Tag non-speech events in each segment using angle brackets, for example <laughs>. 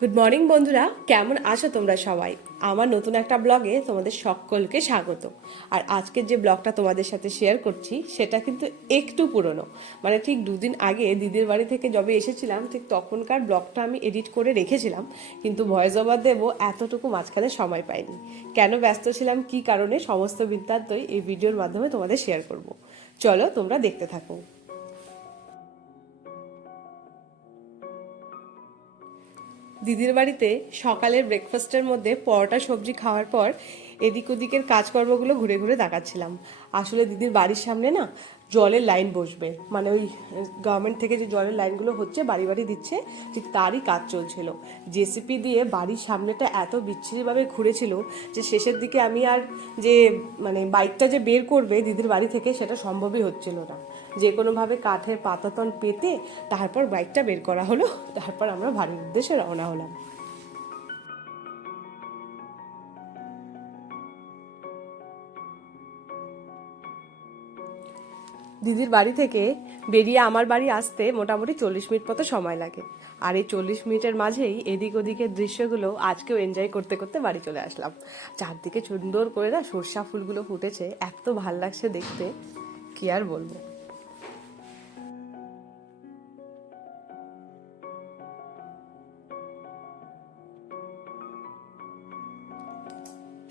Good morning বন্ধুরা। কেমন আছো তোমরা সবাই? আমার নতুন একটা ব্লগে তোমাদের সকলকে স্বাগত। আর আজকের যে ব্লগটা তোমাদের সাথে শেয়ার করছি, সেটা কিন্তু একটু পুরনো। মানে ঠিক দুদিন আগে দিদির বাড়ি থেকে যবে এসেছিলাম, ঠিক তখনকার ব্লগটা আমি এডিট করে রেখেছিলাম, কিন্তু ভয়েস ওভার দেবো এতটুকু মাঝখানে সময় পাইনি। কেন ব্যস্ত ছিলাম, কি কারণে, সমস্ত বৃত্তান্তই এই ভিডিওর মাধ্যমে তোমাদের শেয়ার করব। চলো তোমরা দেখতে থাকো। দিদির বাড়িতে সকালের ব্রেকফাস্টের মধ্যে পরোটা, সবজি খাওয়ার পর এদিক ওদিকের কাজকর্মগুলো ঘুরে ঘুরে দেখাচ্ছিলাম। আসলে দিদির বাড়ির সামনে না জলের লাইন বসবে। মানে ওই গভর্নমেন্ট থেকে যে জলের লাইনগুলো হচ্ছে, বাড়ি বাড়ি দিচ্ছে, ঠিক তারই কাজ চলছিল। জেসিপি দিয়ে বাড়ির সামনেটা এত বিচ্ছিরিভাবে ঘুরেছিল যে শেষের দিকে আমি আর যে মানে বাইকটা যে বের করবে দিদির বাড়ি থেকে, সেটা সম্ভবই হচ্ছিল না। যে কোনোভাবে কাঠের পাতাতন পেতে তারপর বাইকটা বের করা হলো, তারপর আমরা বাড়ির উদ্দেশ্যে রওনা হলাম। দিদির বাড়ি থেকে বেরিয়ে আমার বাড়ি আসতে মোটামুটি চল্লিশ মিনিট মতো সময় লাগে। আর এই চল্লিশ মিনিটের মাঝেই এদিক ওদিকের দৃশ্যগুলো আজকেও এনজয় করতে করতে বাড়ি চলে আসলাম। চারদিকে সুন্দর করে না সর্ষা ফুলগুলো ফুটেছে, এত ভালো লাগছে দেখতে। কি আর বলব?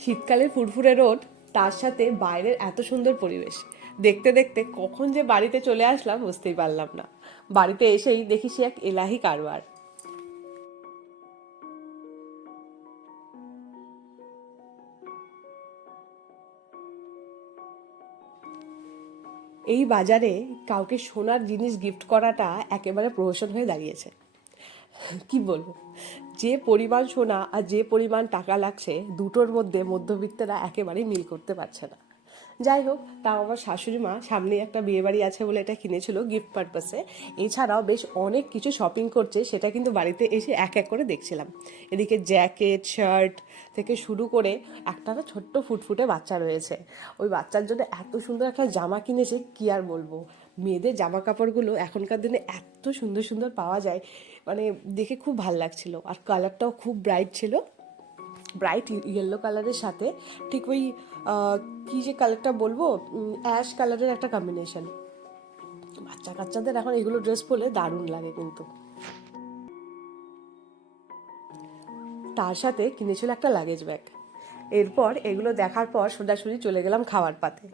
শীতকালের ফুরফুরে রোদ, তার সাথে বাইরের এত সুন্দর পরিবেশ। দেখতে দেখতে কখন যে বাড়িতে চলে আসলাম বুঝতেই পারলাম না। বাড়িতে এসেই দেখি সে এক এলাহি কারবার। এই বাজারে কাউকে সোনার জিনিস গিফট করাটা একেবারে প্রহসন হয়ে দাঁড়িয়েছে। কি বলব? যে পরিমাণ সোনা আর যে পরিমাণ টাকা লাগছে, দুটোর মধ্যে মধ্যবিত্তরা একেবারেই মিল করতে পারছে না। যাই হোক, তাও আমার শাশুড়ি মা সামনে একটা বিয়ে বাড়ি আছে বলে এটা কিনেছিল গিফট পারপাসে এছাড়াও বেশ অনেক কিছু শপিং করছে, সেটা কিন্তু বাড়িতে এসে এক এক করে দেখছিলাম। এদিকে জ্যাকেট শার্ট থেকে শুরু করে একটা না ছোট্ট ফুটফুটে বাচ্চা রয়েছে। ওই বাচ্চার জন্য এত সুন্দর একটা জামা কিনেছে, কি আর বলব? মেয়েদের জামা কাপড়গুলো এখনকার দিনে এত সুন্দর সুন্দর পাওয়া যায় মানে দেখে খুব ভালো লাগছিল। আর কালারটাও খুব ব্রাইট ছিল। ব্রাইট ইয়েলো কালারের সাথে ঠিক ওই কী যে কালারটা বলব? অ্যাশ কালারের একটা কম্বিনেশন বাচ্চা কাচ্চাদের এখন এগুলো ড্রেস পরলে দারুণ লাগে কিন্তু। তার সাথে কিনেছিল একটা লাগেজ ব্যাগ এরপর এগুলো দেখার পর সোজাসুজি চলে গেলাম খাওয়ার পাতে।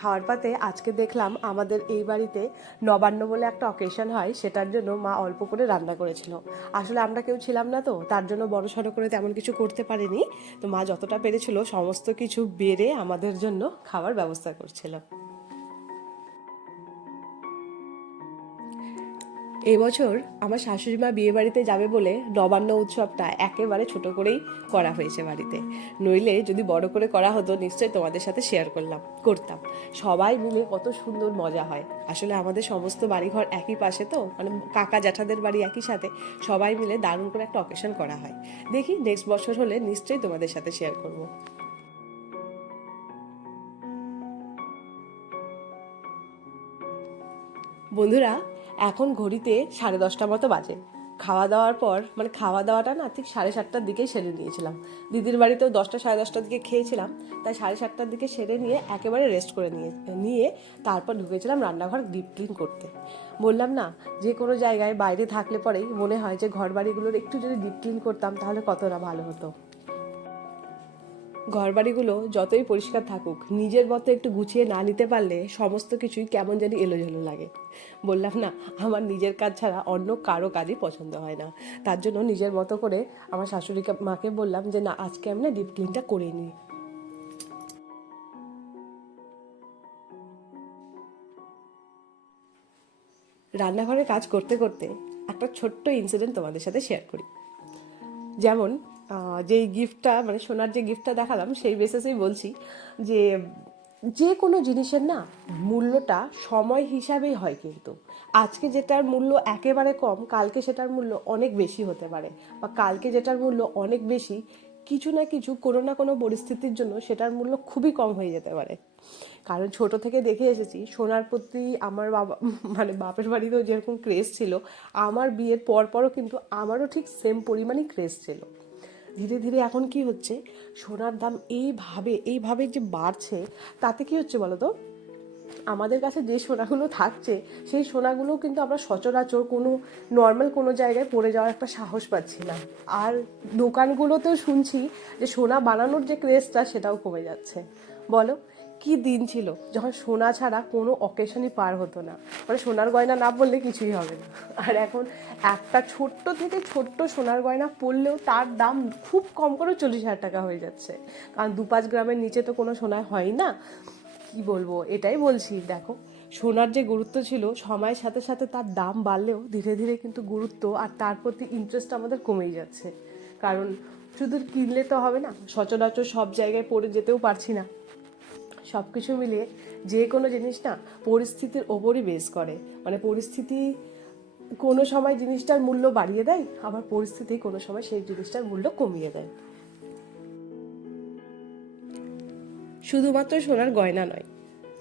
খাওয়ার পাতে আজকে দেখলাম আমাদের এই বাড়িতে নবান্ন বলে একটা অকেশন হয়, সেটার জন্য মা অল্প করে রান্না করেছিল। আসলে আমরা কেউ ছিলাম না তো, তার জন্য বড় সড়ো করে তেমন কিছু করতে পারিনি। তো মা যতটা পেরেছিল সমস্ত কিছু বেড়ে আমাদের জন্য খাওয়ার ব্যবস্থা করছিল। এবছর আমার শাশুড়ি মা বিয়ে বাড়িতে যাবে বলে নবান্ন উৎসবটা একেবারে ছোট করেই করা হয়েছে বাড়িতে। নইলে যদি বড় করে করা হতো, নিশ্চয়ই তোমাদের সাথে শেয়ার করলাম, করতাম। সবাই মিলে কত সুন্দর মজা হয়। আসলে আমাদের সমস্ত বাড়িঘর একই পাশে তো? মানে কাকা জ্যাঠাদের বাড়ি একই সাথে? সবাই মিলে দারুণ করে একটা অকেশন করা হয়। দেখি নেক্সট বছর হলে নিশ্চয়ই তোমাদের সাথে শেয়ার করব। বন্ধুরা এখন ঘড়িতে সাড়ে দশটা মতো বাজে। খাওয়া দাওয়ার পর মানে খাওয়া দাওয়াটা না ঠিক সাড়ে সাতটার দিকেই সেরে নিয়েছিলাম। দিদির বাড়িতেও দশটা সাড়ে দশটার দিকে খেয়েছিলাম, তাই সাড়ে সাতটার দিকে সেরে নিয়ে একেবারে রেস্ট করে নিয়ে নিয়ে তারপর ঢুকেছিলাম রান্নাঘর ডিপ ক্লিন করতে। বললাম, না, যে কোনো জায়গায় বাইরে থাকলে পরেই মনে হয় যে ঘর বাড়িগুলোর একটু যদি ডিপ ক্লিন করতাম তাহলে কতটা ভালো হতো। ঘরবাড়িগুলো যতই পরিষ্কার থাকুক, নিজের মতো একটু গুছিয়ে না নিতে পারলে সমস্ত কিছুই কেমন জানি এলোঝেলো লাগে। বললাম, না, আমার নিজের কাজ ছাড়া অন্য কারও কাজই পছন্দ হয় না। তার জন্য নিজের মতো করে আমার শাশুড়ি মাকে বললাম যে, না, আজকে আমি না ডিপ ক্লিনটা করে নিই। রান্নাঘরে কাজ করতে করতে একটা ছোট্ট ইনসিডেন্ট তোমাদের সাথে শেয়ার করি। যেমন যেই গিফটটা মানে সোনার যে গিফটটা দেখালাম, সেই বেসেসেই বলছি যে যে কোনো জিনিসের না মূল্যটা সময় হিসাবেই হয় কিন্তু। আজকে যেটার মূল্য একেবারে কম, কালকে সেটার মূল্য অনেক বেশি হতে পারে বা কালকে যেটার মূল্য অনেক বেশি, কিছু না কিছু কোনো না কোনো পরিস্থিতির জন্য সেটার মূল্য খুবই কম হয়ে যেতে পারে। কারণ ছোট থেকে দেখে এসেছি, সোনার প্রতি আমার বাবা মানে বাপের বাড়িতেও যেরকম ক্রেজ ছিল, আমার বিয়ের পর পরও কিন্তু আমারও ঠিক সেম পরিমাণই ক্রেজ ছিল। ধীরে ধীরে এখন কি হচ্ছে? সোনার দাম এইভাবে এইভাবে যে বাড়ছে, তাতে কি হচ্ছে বলো তো আমাদের কাছে যে সোনাগুলো থাকছে, সেই সোনাগুলো কিন্তু আমরা সচরাচর কোনো নর্মাল কোনো জায়গায় পড়ে যাওয়ার একটা সাহস পাচ্ছি না আর দোকানগুলোতেও শুনছি যে সোনা বানানোর যে ক্রেজটা সেটাও কমে যাচ্ছে। বলো? কি দিন ছিল যখন সোনা ছাড়া কোনো অকেশনই পার হতো না। মানে সোনার গয়না না পরলে কিছুই হবে না। আর এখন একটা ছোট্ট থেকে ছোট্ট সোনার গয়না পরলেও তার দাম খুব কম করে চল্লিশ হাজার টাকা হয়ে যাচ্ছে। কারণ দু পাঁচ গ্রামের নিচে তো কোনো সোনা হয় না। কি বলব? এটাই বলছি। দেখো, সোনার যে গুরুত্ব ছিল, সময়ের সাথে সাথে তার দাম বাড়লেও ধীরে ধীরে কিন্তু গুরুত্ব আর তার প্রতি ইন্টারেস্ট আমাদের কমেই যাচ্ছে। কারণ শুধু কিনলে তো হবে না, সচরাচর সব জায়গায় পড়ে যেতেও পারছি না। সব কিছু মিলিয়ে যে কোনো জিনিস না পরিস্থিতির ওপরই বেস করে। মানে পরিস্থিতি কোনো সময় জিনিসটার মূল্য বাড়িয়ে দেয়, আবার পরিস্থিতি কোনো সময় সেই জিনিসটার মূল্য কমিয়ে দেয়। শুধুমাত্র সোনার গয়না নয়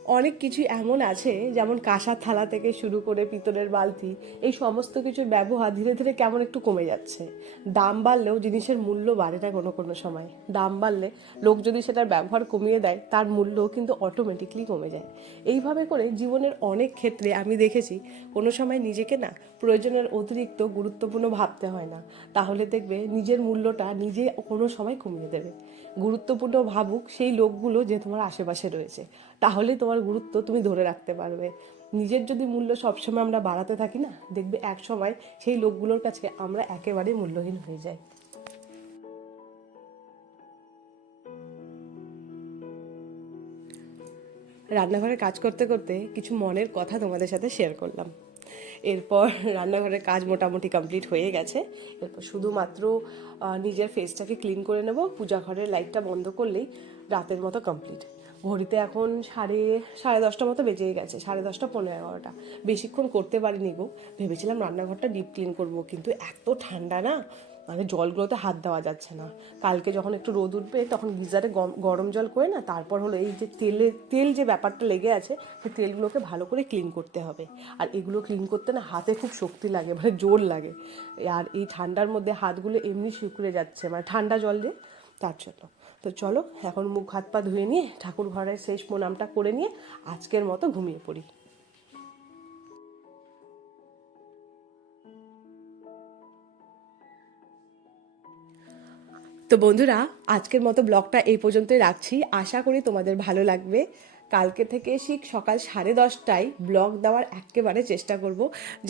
অনেক কিছু এমন আছে, যেমন কাঁসার থালা থেকে শুরু করে পিতলের বালতি, এই সমস্ত কিছুর ব্যবহার ধীরে ধীরে কেমন একটু কমে যাচ্ছে। দাম বাড়লেও জিনিসের মূল্য বাড়ে না কোনো কোনো সময়। দাম বাড়লে লোক যদি সেটার ব্যবহার কমিয়ে দেয়, তার মূল্যও কিন্তু অটোমেটিকলি কমে যায়। এইভাবে করে জীবনের অনেক ক্ষেত্রে আমি দেখেছি, কোনো সময় নিজেকে না প্রয়োজনের অতিরিক্ত গুরুত্বপূর্ণ ভাবতে হয় না। তাহলে দেখবে নিজের মূল্যটা নিজে কোনো সময় কমিয়ে দেবে। গুরুত্বপূর্ণ ভাবুক সেই লোকগুলো যে তোমার আশেপাশে রয়েছে। তাহলে তোমার গুরুত্ব তুমি ধরে রাখতে পারবে। নিজের যদি মূল্য সবসময় আমরা বাড়াতে থাকি না, দেখবে এক সময় সেই লোকগুলোর কাছে আমরা একেবারেই মূল্যহীন হয়ে যাই। রান্নাঘরে কাজ করতে করতে কিছু মনের কথা তোমাদের সাথে শেয়ার করলাম। এরপর <laughs> রান্নাঘরের কাজ মোটামুটি কমপ্লিট হয়ে গেছে। এরপর শুধুমাত্র নিজের ফেসটাকে ক্লিন করে নেব, পূজা ঘরের লাইটটা বন্ধ করলেই রাতের মতো কমপ্লিট ঘড়িতে এখন সাড়ে সাড়ে দশটা মতো বেজেই গেছে, সাড়ে দশটা পনেরো এগারোটা। বেশিক্ষণ করতে পারিনি গো। ভেবেছিলাম রান্নাঘরটা ডিপ ক্লিন করব, কিন্তু এত ঠান্ডা না। মানে জলগুলোতে হাত দেওয়া যাচ্ছে না। কালকে যখন একটু রোদ উঠবে, তখন গিজারে গরম জল করে না, তারপর হলো এই যে তেলে, তেল যে ব্যাপারটা লেগে আছে, সেই তেলগুলোকে ভালো করে ক্লিন করতে হবে। আর এগুলো ক্লিন করতে না হাতে খুব শক্তি লাগে মানে জোর লাগে। আর এই ঠান্ডার মধ্যে হাতগুলো এমনি শুকরে যাচ্ছে মানে ঠান্ডা জল দিয়ে তার জন্য। তো চলো, এখন মুখ হাত পা ধুয়ে নিয়ে ঠাকুর ঘরের শেষ প্রণামটা করে নিয়ে আজকের মতো ঘুমিয়ে পড়ি। তো বন্ধুরা, আজকের মতো ব্লগটা এই পর্যন্তই রাখছি। আশা করি তোমাদের ভালো লাগবে। কালকে থেকে ঠিক সকাল সাড়ে দশটায় ব্লগ দেওয়ার একেবারে চেষ্টা করব।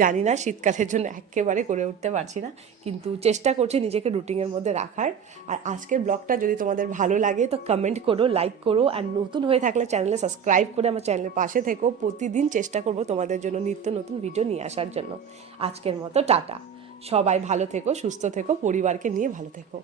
জানি না শীতকালের জন্য একেবারে করে উঠতে পারছি না, কিন্তু চেষ্টা করছি নিজেকে রুটিনের মধ্যে রাখার। আর আজকের ব্লগটা যদি তোমাদের ভালো লাগে, তো কমেন্ট করো লাইক করো, আর নতুন হয়ে থাকলে চ্যানেলে সাবস্ক্রাইব করে আমার চ্যানেলের পাশে থেকো। প্রতিদিন চেষ্টা করব তোমাদের জন্য নিত্য নতুন ভিডিও নিয়ে আসার জন্য। আজকের মতো টাটা। সবাই ভালো থেকো, সুস্থ থেকো, পরিবারকে নিয়ে ভালো থেকো।